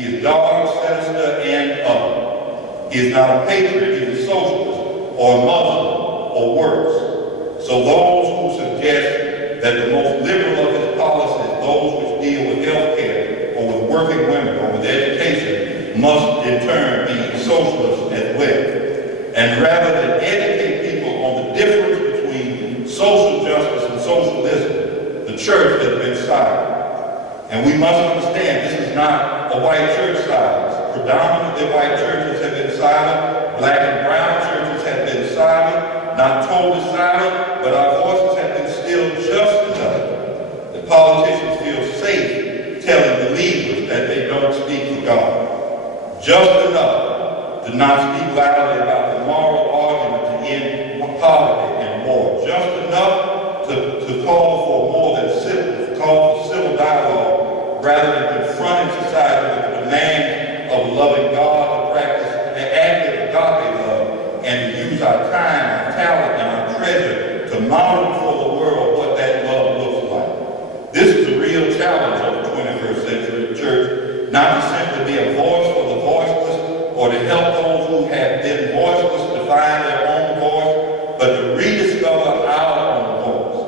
He is dog, sinister, and other. He is not a patriot, he is a socialist, or a Muslim, or worse. So those who suggest that the most liberal of his policies, those which deal with health care, or with working women, or with education, must in turn be socialist as well. And rather than educate people on the difference between social justice and socialism, the church has been silent. And we must understand this is not a white church silence. Predominantly white churches have been silent. Black and brown churches have been silent. Not totally silent, but our voices have been still just enough that politicians feel safe telling believers that they don't speak for God. Just enough to not speak loudly about the moral argument to end poverty and war. Just enough to call for more than civil dialogue, rather than confronting society with the demand of loving God, to practice an active agape love, and to use our time, our talent, and our treasure to model for the world what that love looks like. This is a real challenge of the 21st century church, not to simply be a voice for the voiceless, or to help those who have been voiceless to find their own voice, but to rediscover our own voice.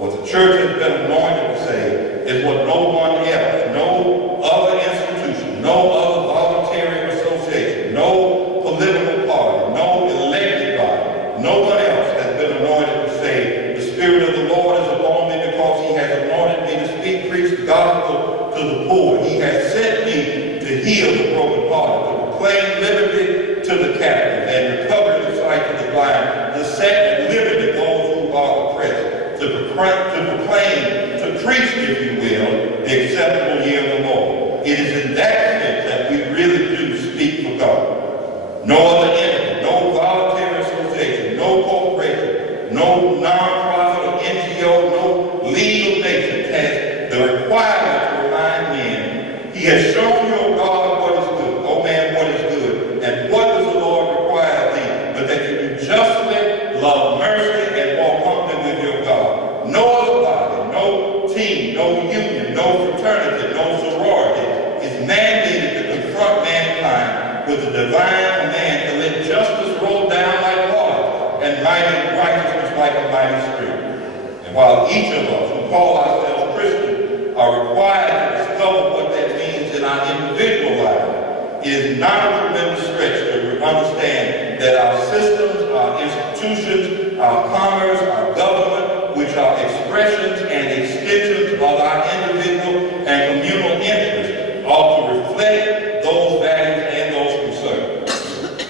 What the church has been anointed to say is what no one else, no other institution, no other voluntary association, no political party, no elected body, no one else has been anointed to say, the Spirit of the Lord is upon me because he has anointed me to preach the gospel to the poor. He has sent me to heal the brokenhearted, to proclaim liberty to the captive, and recovery of the sight to the blind, to set at liberty those who are oppressed, to proclaim, to preach, if you will, the acceptable year of the Lord. It is in that sense that we really do speak for God. No other entity, no voluntary association, no corporation, no non-profit or NGO, no league of nations has the requirement to remind men, he has shown you, O God, what is good. O man, what is good? And what does the Lord require of thee? But that you do justly, love mercy, and walk humbly with your God. No other body, no team, no union, no fraternity, no sorority is mandated to confront mankind with the divine command to let justice roll down like water and mighty righteousness like a mighty stream. And while each of us who call ourselves Christians are required to discover what that means in our individual lives, it is not a tremendous stretch to understand that our systems, our institutions, our commerce, our government, which are expressions and extensions of our individual and communal interests, ought to reflect those values and those concerns.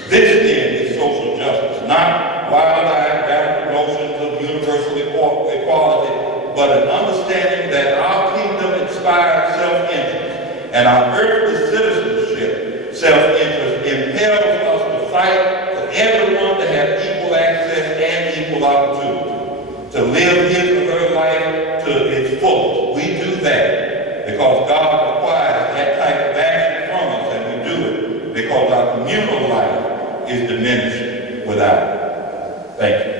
This then is social justice, not wild-eyed radical notions of universal equality, but an understanding that our kingdom inspires self-interest, and our earthly citizenship, self-interest, impels us to fight for everyone to have equal access and equal opportunity, to live his or her life to its fullest. We do that because God requires that type of action from us, and we do it because our communal life is diminished without it. Thank you.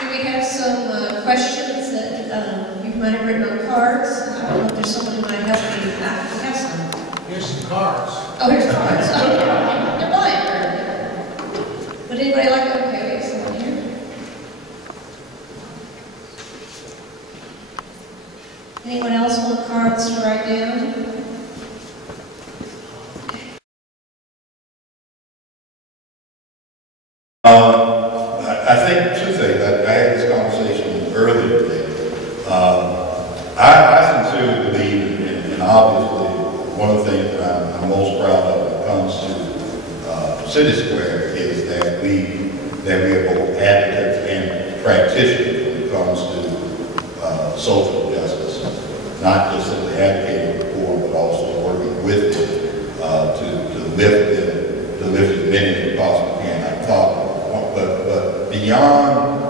Do we have some questions that you might have written on cards? I don't know if there's someone who might help me. We have some. Here's some cards. Oh, here's cards. They're blank. Would anybody like to? Okay, we have someone here. Anyone else want cards to write down? I think two things. I had this conversation earlier today. I sincerely believe, and obviously, one of the things that I'm most proud of when it comes to CitySquare is that we are both advocates and practitioners when it comes to social justice. Not just simply advocating for the poor, but also working with them to lift as many as we possibly can. But beyond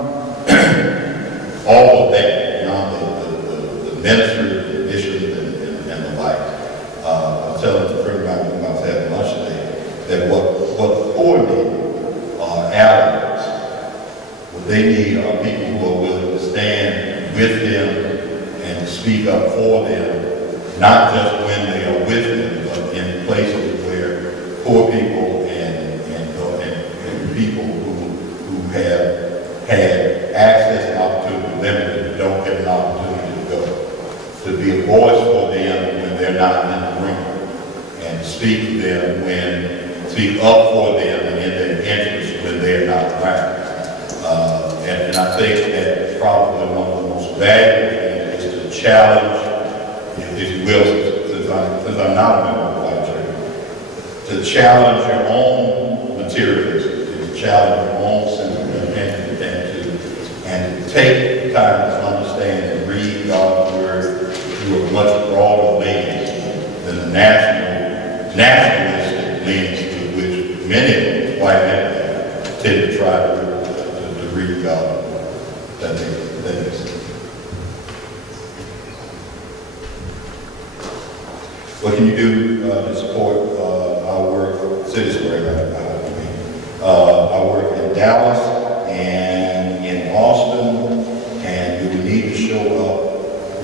all of that, beyond the ministry, the missions, and the like, I was telling a friend of mine who I was having lunch today that what the poor need are allies for them, not just when they are with them, but in places where poor people and people who have had access and opportunity limited don't get an opportunity to go. To be a voice for them when they're not in the room, and speak up for them and in their interest when they're not around. And I think that probably one of the most valuable things is to challenge, if you will, since I'm not a member of the White Church, to challenge your own materialism, to challenge your own sentiment, and to take time to understand and read God's Word through a much broader lens than the nationalistic lens with which many of us white men tend to try to read God. That is. What can you do to support our work at CitySquare? I work in Dallas and in Austin, and you need to show up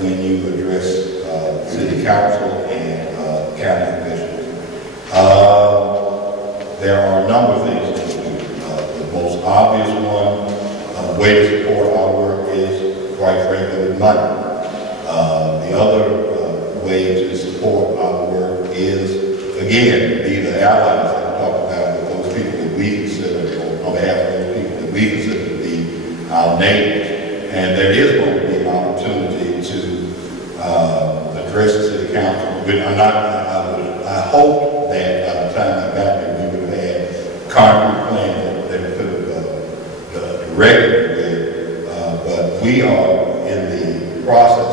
when you address city council and county commissioners. There are a number of things that we do. The most obvious way to support our work is, quite frankly, with money. The other way to support our work is, again, be the allies that we talk about with those people that we consider, on behalf of those people that we consider to be our neighbors. And there is going to be an opportunity to address the city council. I hope that by the time I got here, we would have had concrete plans that we could have directed with. But we are in the process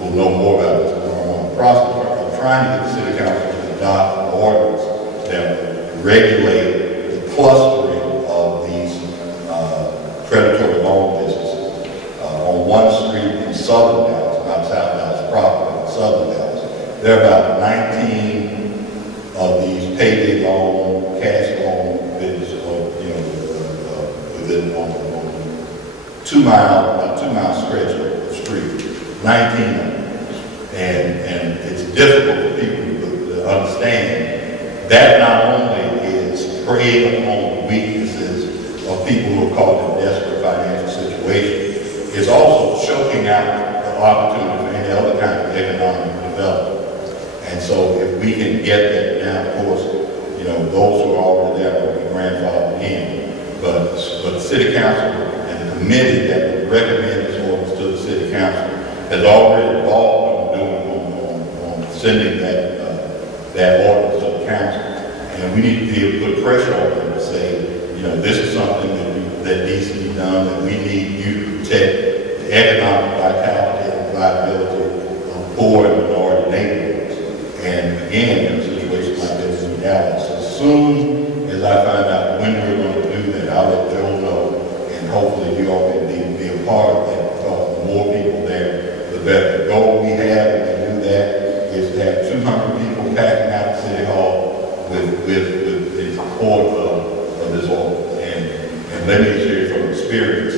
we'll know more about this tomorrow, the process of trying to get the city council to adopt an ordinance that regulate the clustering of these predatory loan businesses. On one street in southern Dallas, not South Dallas proper, but southern Dallas, there are about 19 of these payday loan, cash loan businesses, within on a 2 mile stretch of street, 19 of them. And it's difficult for people to understand that not only is preying upon the weaknesses of people who are caught in desperate financial situations, it's also choking out the opportunity for any other kind of economic development. And so if we can get that down, of course, those who are already there will be grandfathered in. But the city council and the committee that would recommend this ordinance to the city council has already involved on sending that ordinance to the council. And we need to be able to put pressure on them to say, this is something that needs to be done, that we need you to protect the economic vitality and viability of poor and minority neighborhoods. And again, in a situation like this in Dallas, as soon as I find out when we're going to do that, I'll let Joe know, and hopefully you all can be a part of that, because the more people there, the better. The goal we have to do that is to have 200 people packing out the City Hall with the support of this ordinance. And let me share from experience,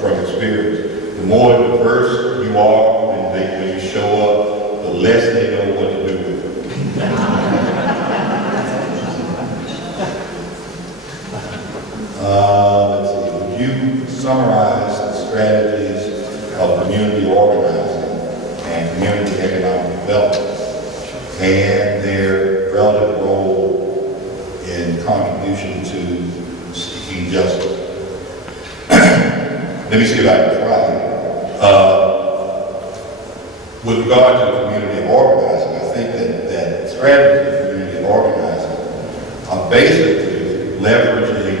from experience, the more diverse you are when you show up, the less they know what to do with it. Let's see, would you summarize the strategies of community organizing and community economic development and their relative role in contribution to seeking justice? Let me see if I can try. With regard to community organizing, I think that strategies of community organizing are basically leveraging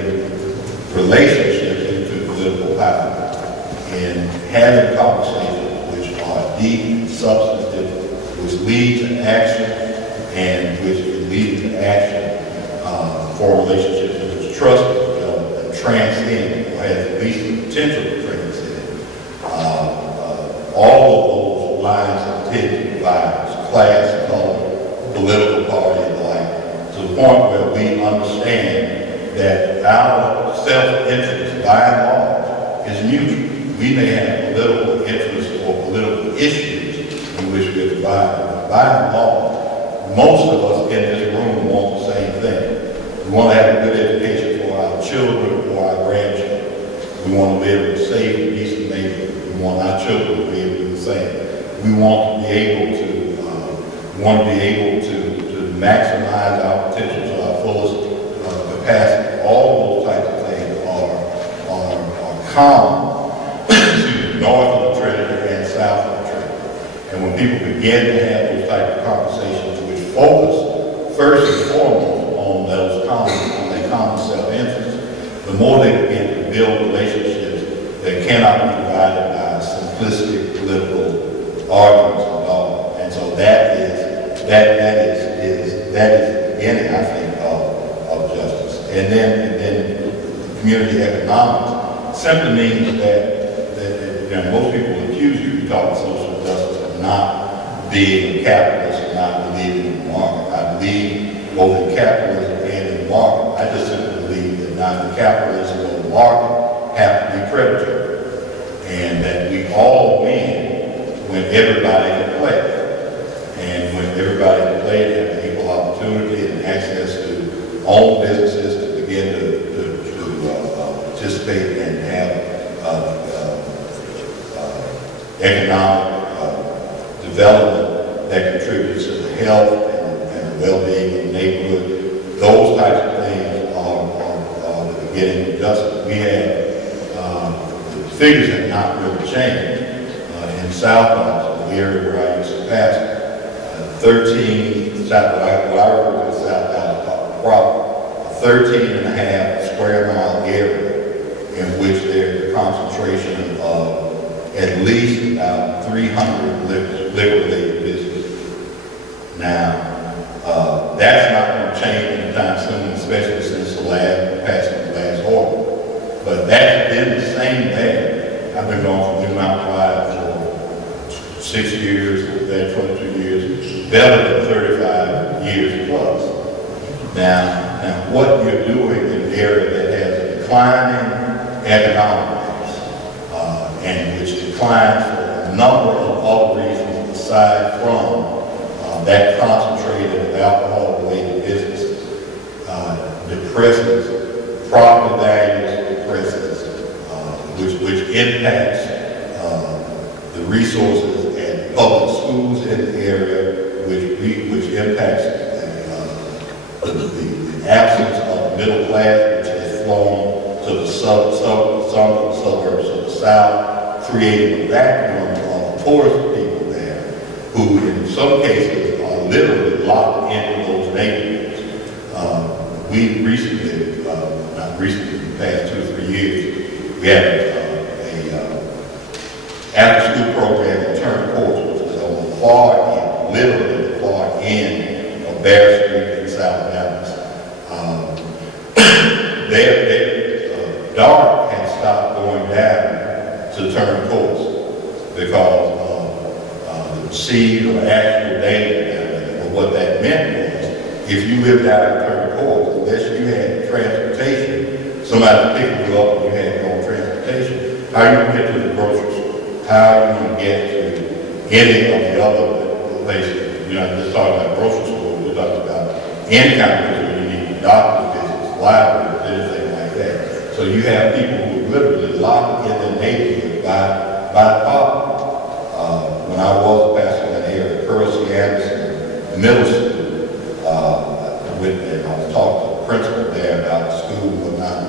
relationships into political power and having conversations which are deep and substantive, which lead to action, and which lead to action for relationships in which trust is developed and transcend, or has at least the potential to transcend all of those lines of tension, violence, class, color, political party, and the like, to the point where we understand that our self-interest, by and large, is mutual. we may have political interests or political issues in which we're divided. By and large, most of us in this room want the same thing. We want to have a good education for our children or our grandchildren. We want to live in a safe and decent neighborhood. We want our children to be able to do the same. We want to be able to maximize our potential to our fullest capacity. All of those types of things are common to north of the Trinity and south of the Trinity. And when people begin to have those types of conversations which focus first and foremost on their common self-interest, the more they begin to build relationships that cannot be divided by simplistic political arguments and all. And so that is the beginning, I think, of justice. And then community economics simply means that most people accuse you of talking social justice of not being a capitalist and not believing in the market. I believe both in capitalism and in the market. I just simply believe that neither capitalism or the market have to be predatory, and that we all win when everybody can play. And when everybody can play, they have equal opportunity and access to own businesses to begin to participate and have economic development that contributes to the health and the well-being of the neighborhood. Those types of things are the beginning of justice. We have, the figures have not really changed. In South Dallas, the area where I used to pastor, 13, what I refer to as South Dallas proper, a 13.5 square mile area in which there's a concentration of at least about 300 liquidated businesses. Now, that's not going to change anytime soon, especially since the passing of the last order. But that's been the same there. I've been going from Mount Moriah for 6 years, there 22 years, better than 35 years plus. Now, what you're doing in an area that has a declining economic base, and which declines for a number of other reasons aside from that concentrated alcohol-related businesses, depresses property values, which impacts the resources and public schools in the area, which impacts the absence of middle class, which has flown to the some of the suburbs of the South, creating a vacuum of the poorest people there, who in some cases are literally locked into those neighborhoods. We recently, not recently, in the past 2 or 3 years, we had a after-school program in Turner Court, which is on the far end, literally the far end of Bear Street in South Dallas. DART had stopped going down to Turner Court because of the perceived or actual danger down there. But what that meant was, if you lived out in Turner Court, unless you had transportation, somebody picked you up and you had your own transportation, how are you going to get to the grocery store? How are you going to get to any of the other places? You're not just talking about grocery stores, we're talking about any kind of place where you need doctor visits, libraries, anything like that. So you have people who are literally locked in the neighborhood by poverty. When I was a pastor in that area, Percy Anderson Middle School, and I was talking to the principal there about the school and whatnot,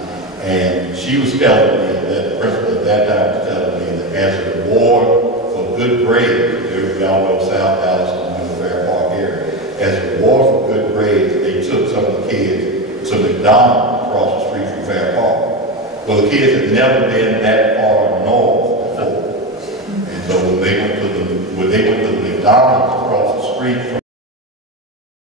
and she was telling me, that the principal at that time was telling me that as a reward for good grades, y'all know South Dallas and the Fair Park area, as a reward for good grades, they took some of the kids to McDonald's across the street from Fair Park. Well, the kids had never been that far north before. And so when they went to the McDonald's across the street from